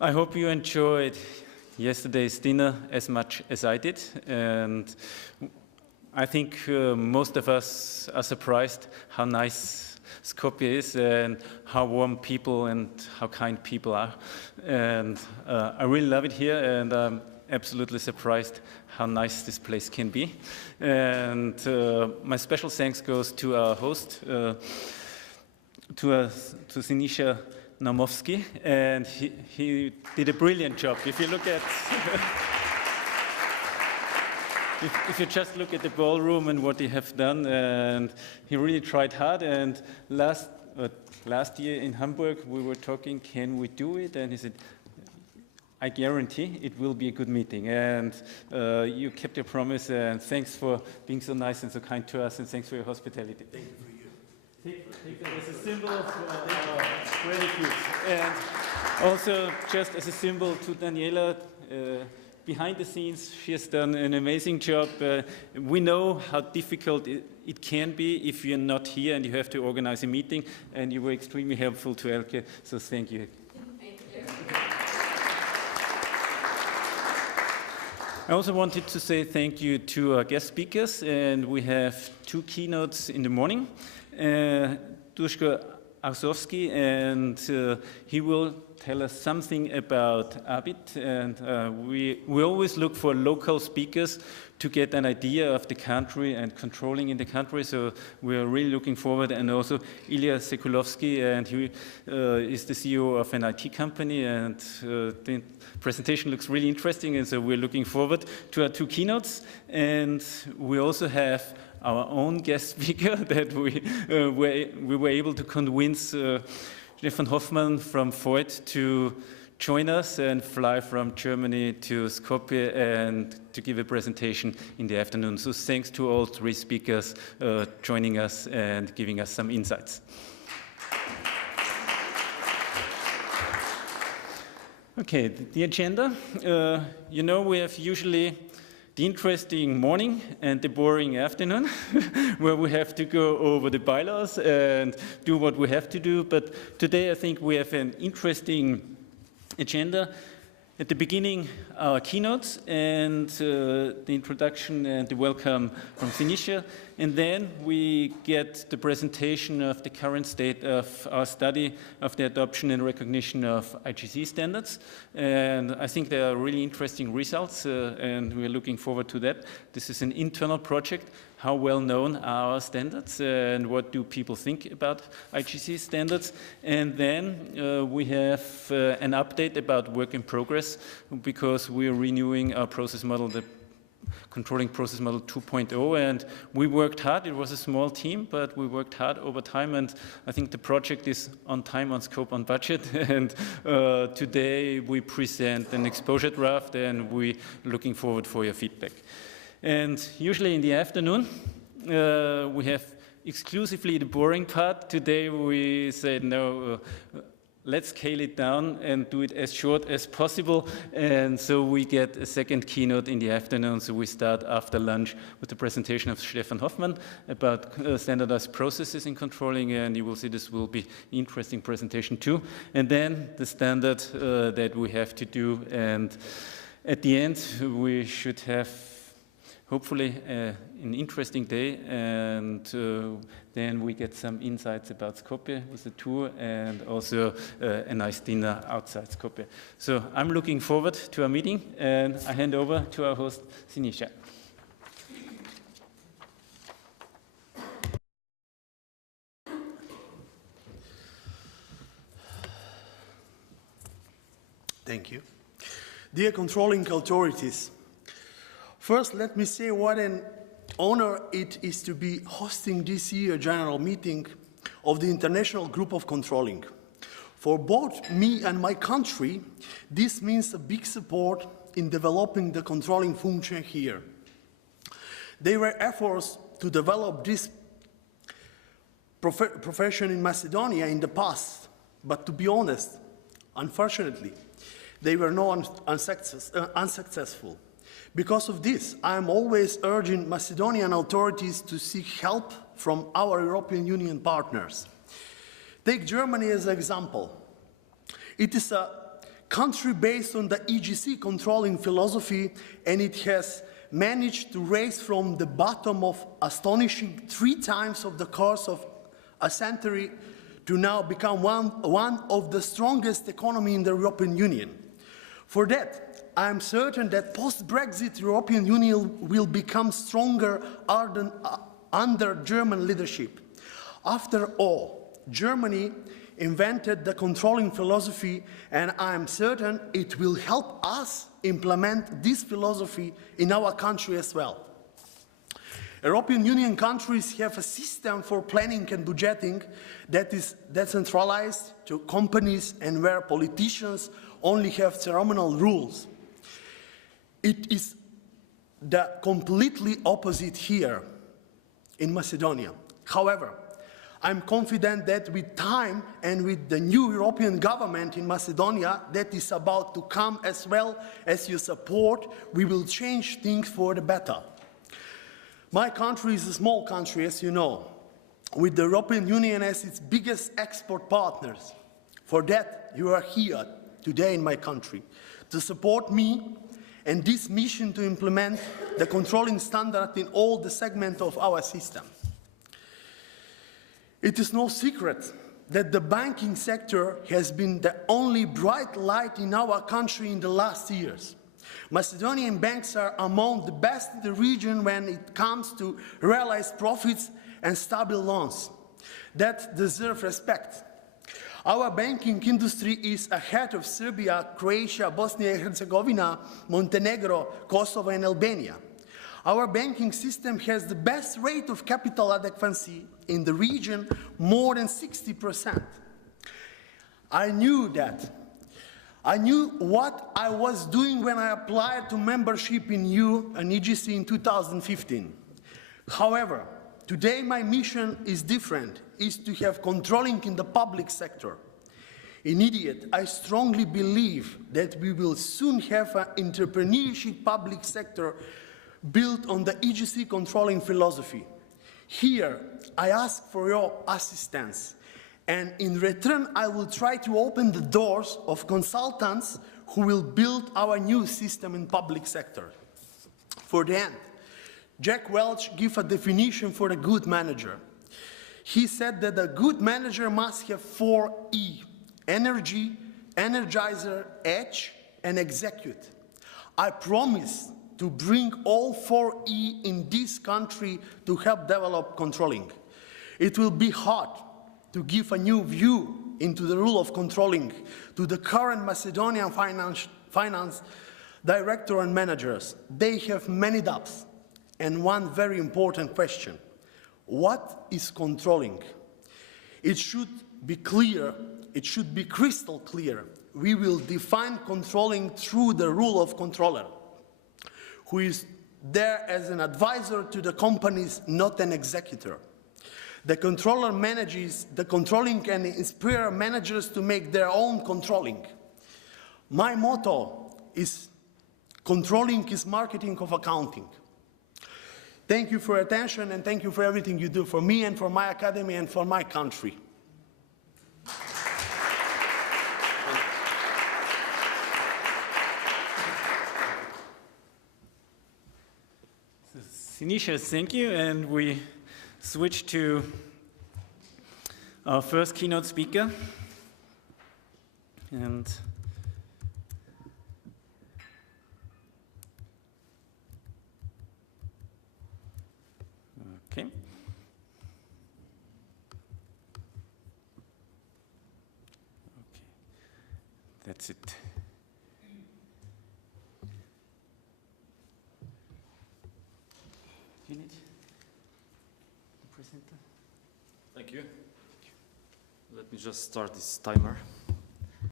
I hope you enjoyed yesterday's dinner as much as I did, and I think most of us are surprised how nice Skopje is and how warm people and how kind people are. And I really love it here, and I'm absolutely surprised how nice this place can be. And my special thanks goes to our host, to Sinisa, and he did a brilliant job. If you look at, if you just look at the ballroom and what they have done, and he really tried hard. And last year in Hamburg, we were talking, can we do it? And he said, I guarantee it will be a good meeting. And you kept your promise, and thanks for being so nice and so kind to us, and thanks for your hospitality. Thank you for you. Take that as a symbol of gratitude. And also, just as a symbol to Daniela, behind the scenes, she has done an amazing job. We know how difficult it can be if you're not here and you have to organize a meeting, and you were extremely helpful to Elke, so thank you. Thank you. I also wanted to say thank you to our guest speakers, and we have two keynotes in the morning. Duško Arsovsky, and he will tell us something about ABIT, and we always look for local speakers to get an idea of the country and controlling in the country, so we are really looking forward. And also Ilya Sekulovsky, and he is the CEO of an IT company, and the presentation looks really interesting, and so we're looking forward to our two keynotes. And we also have our own guest speaker that we were able to convince Stefan Hoffmann from Voigt to join us and fly from Germany to Skopje and to give a presentation in the afternoon. So thanks to all three speakers joining us and giving us some insights. Okay, the agenda. You know, we have usually the interesting morning and the boring afternoon, where we have to go over the bylaws and do what we have to do. But today I think we have an interesting agenda. At the beginning, our keynotes and the introduction and the welcome from Sinisa. And then we get the presentation of the current state of our study of the adoption and recognition of IGC standards. And I think there are really interesting results, and we're looking forward to that. This is an internal project. How well known are our standards, and what do people think about IGC standards? And then we have an update about work in progress, because we are renewing our process model, the controlling process model 2.0, and we worked hard. It was a small team, but we worked hard over time, and I think the project is on time, on scope, on budget. And today we present an exposure draft, and we're looking forward for your feedback. And usually in the afternoon, we have exclusively the boring part. Today we said, no, let's scale it down and do it as short as possible. And so we get a second keynote in the afternoon. So we start after lunch with the presentation of Stefan Hoffmann about standardized processes in controlling. And you will see this will be an interesting presentation too. And then the standard that we have to do. And at the end, we should have hopefully an interesting day, and then we get some insights about Skopje with the tour, and also a nice dinner outside Skopje. So I'm looking forward to our meeting, and I hand over to our host, Sinisa. Thank you. Dear controlling authorities, first, let me say what an honor it is to be hosting this year's general meeting of the International Group of Controlling. For both me and my country, this means a big support in developing the controlling function here. There were efforts to develop this profession in Macedonia in the past, but to be honest, unfortunately, they were not unsuccessful. Because of this, I am always urging Macedonian authorities to seek help from our European Union partners. Take Germany as an example. It is a country based on the EGC controlling philosophy, and it has managed to raise from the bottom of astonishing 3 times of the course of a century to now become one of the strongest economy in the European Union. For that, I am certain that post-Brexit European Union will become stronger under German leadership. After all, Germany invented the controlling philosophy, and I am certain it will help us implement this philosophy in our country as well. European Union countries have a system for planning and budgeting that is decentralized to companies and where politicians only have ceremonial rules. It is the completely opposite here in Macedonia. However, I'm confident that with time and with the new European government in Macedonia that is about to come, as well as your support, we will change things for the better. My country is a small country, as you know, with the European Union as its biggest export partners. For that, you are here today in my country to support me and this mission to implement the controlling standard in all the segments of our system. It is no secret that the banking sector has been the only bright light in our country in the last years. Macedonian banks are among the best in the region when it comes to realized profits and stable loans. That deserve respect. Our banking industry is ahead of Serbia, Croatia, Bosnia and Herzegovina, Montenegro, Kosovo and Albania. Our banking system has the best rate of capital adequacy in the region, more than 60%. I knew that. I knew what I was doing when I applied to membership in EGC in 2015. However, today my mission is different, is to have controlling in the public sector. Immediate, I strongly believe that we will soon have an entrepreneurship public sector built on the EGC controlling philosophy. Here, I ask for your assistance, and in return, I will try to open the doors of consultants who will build our new system in public sector. For the end, Jack Welch gave a definition for a good manager. He said that a good manager must have 4 E: energy, energizer, edge, and execute. I promise to bring all 4 E in this country to help develop controlling. It will be hard to give a new view into the rule of controlling to the current Macedonian finance director and managers. They have many doubts and one very important question. What is controlling? It should be clear, it should be crystal clear. We will define controlling through the rule of controller, who is there as an advisor to the companies, not an executor. The controller manages the controlling and inspires managers to make their own controlling. My motto is controlling is marketing of accounting. Thank you for your attention and thank you for everything you do for me and for my academy and for my country. Sinisa, thank you, and we switch to our first keynote speaker. And okay. That's it. Do you need the presenter? Thank you. Let me just start this timer.